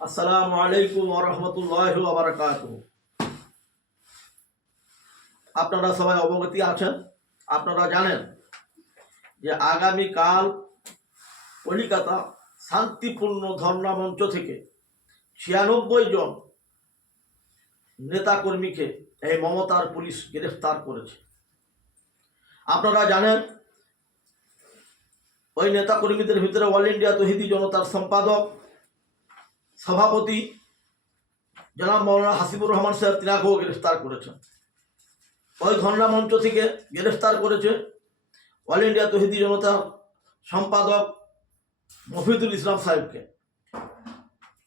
আসসালামু আলাইকুম ওয়া রাহমাতুল্লাহি ওয়া বারাকাতুহু। আপনারা সবাই অবগত আছেন, আপনারা জানেন যে আগামীকাল কলিকাতা শান্তিপূর্ণ ধর্ণা মঞ্চ থেকে ৯৬ জন নেতাকর্মীকে এই মমতার পুলিশ গ্রেফতার করেছে। আপনারা জানেন ওই নেতাকর্মীদের ভিতরে অল ইন্ডিয়া তৌহিদি জনতার সম্পাদক সভাপতি জনাব মৌলানা হাসিবুর রহমান সাহেব তিনাকেও গ্রেফতার করেছেন। ওই ধর্ণা মঞ্চ থেকে গ্রেফতার করেছে অল ইন্ডিয়া তৌহিদি জনতার সম্পাদক মফিদুল ইসলাম সাহেবকে।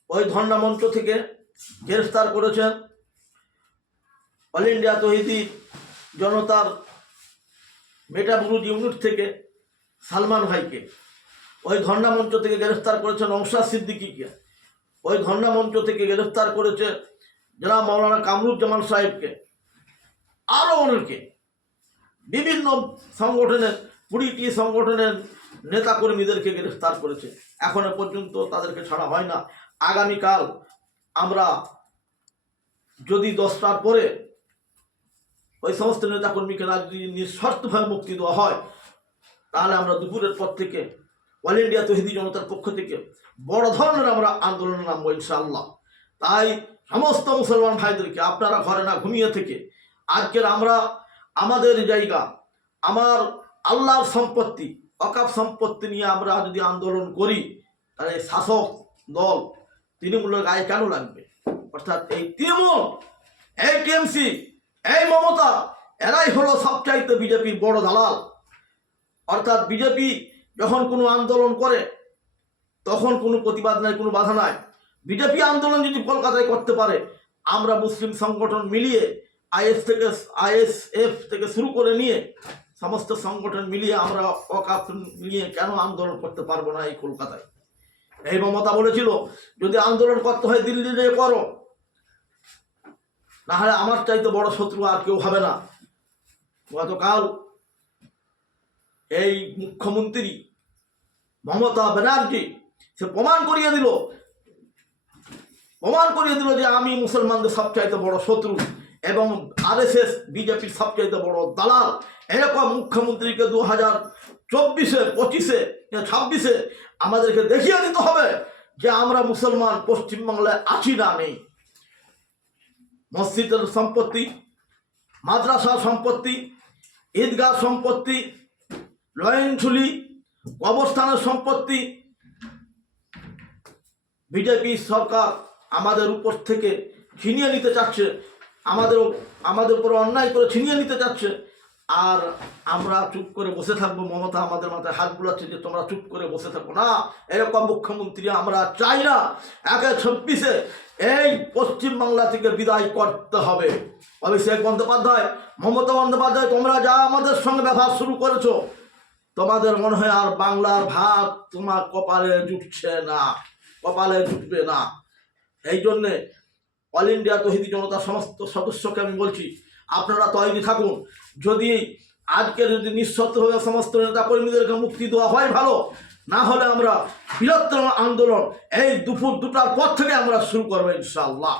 ওই ধর্ণা মঞ্চ থেকে গ্রেফতার করেছেন অল ইন্ডিয়া তৌহিদি জনতার মেটাবুরুজ ইউনিট থেকে সালমান ভাইকে। ওই ধর্ণা মঞ্চ থেকে গ্রেফতার করেছেন নওশাদ সিদ্দিকীকে। ওই ধর্ণা মঞ্চ থেকে গ্রেফতার করেছে জনাব মৌলানা কামরুজ্জামান সাহেবকে। আরও অনেকে বিভিন্ন সংগঠনের 20টি সংগঠনের নেতাকর্মীদেরকে গ্রেফতার করেছে। এখনো পর্যন্ত তাদেরকে ছাড়া হয় না। আগামীকাল আমরা যদি 10টার পরে ওই সমস্ত নেতাকর্মীকে যদি নিঃশর্তভাবে মুক্তি দেওয়া হয়, তাহলে আমরা দুপুরের পর থেকে অল ইন্ডিয়া তৌহিদি জনতার পক্ষ থেকে বড় ধরনের আমরা আন্দোলনে নামবো ইনশাআল্লাহ। তাই সমস্ত মুসলমান ভাইদেরকে আপনারা ঘরে না ঘুমিয়ে থেকে আজকের আমরা আমাদের জায়গা, আমার আল্লাহর সম্পত্তি, ওয়াকফ সম্পত্তি নিয়ে আমরা যদি আন্দোলন করি, তাহলে শাসক দল তৃণমূলের গায়ে কেন লাগবে? অর্থাৎ এই তৃণমূল, এই টিএমসি, এই মমতা, এরাই হলো সবচাইতে বিজেপির বড় দালাল। অর্থাৎ বিজেপি যখন কোনো আন্দোলন করে তখন কোনো প্রতিবাদ নাই, কোনো বাধা নাই। বিজেপি আন্দোলন যদি কলকাতায় করতে পারে, আমরা মুসলিম সংগঠন মিলিয়ে আইএসএফ থেকে শুরু করে নিয়ে সমস্ত সংগঠন মিলিয়ে আমরা ওয়াকফ নিয়ে কেন আন্দোলন করতে পারবো না এই কলকাতায়? এই মমতা বলেছিল যদি আন্দোলন করতে হয় দিল্লি যেয়ে করো, না হলে আমার চাইতে বড় শত্রু আর কেউ হবে না। গতকাল এই মুখ্যমন্ত্রী মমতা ব্যানার্জি সে প্রমাণ করিয়ে দিল যে আমি মুসলমানদের সবচাইতে বড় শত্রু এবং আরএসএস বিজেপির সবচাইতে বড় দালাল। এরকম মুখ্যমন্ত্রীকে 2024-এ, 25-এ, 26-এ আমাদেরকে দেখিয়ে দিতে হবে যে আমরা মুসলমান পশ্চিমবাংলায় আছি না নেই। মসজিদের সম্পত্তি, মাদ্রাসা সম্পত্তি, ঈদগাহ সম্পত্তি, লয়নছুলি, কবরস্থানের সম্পত্তি বিজেপি সরকার আমাদের উপর থেকে ছিনিয়ে নিতে চাচ্ছে, আমাদের উপর অন্যায় করে ছিনিয়ে নিতে চাচ্ছে। আর আমরা চুপ করে বসে থাকবো? মমতা আমাদের মাথায় হাত বুলাচ্ছে যে তোমরা চুপ করে বসে থাকো না। এরকম মুখ্যমন্ত্রী আমরা চাই না। 26-এ এই পশ্চিমবাংলা থেকে বিদায় করতে হবে। অভিষেক বন্দ্যোপাধ্যায়, মমতা বন্দ্যোপাধ্যায়, তোমরা যা আমাদের সঙ্গে ব্যবহার শুরু করেছো, তোমাদের মনে হয় আর বাংলার ভাত তোমার কপালে জুটছে না, কপালে জুটবে না। এই জন্যে অল ইন্ডিয়া তৌহিদি জনতার সমস্ত সদস্যকে আমি বলছি, আপনারা তৈরি থাকুন। যদি আজকে যদি নিঃশর্তভাবে সমস্ত নেতাকর্মীদেরকে মুক্তি দেওয়া হয় ভালো, না হলে আমরা বৃহত্তম আন্দোলন এই দুপুর 2টার পর থেকে আমরা শুরু করবো ইনশাআল্লাহ।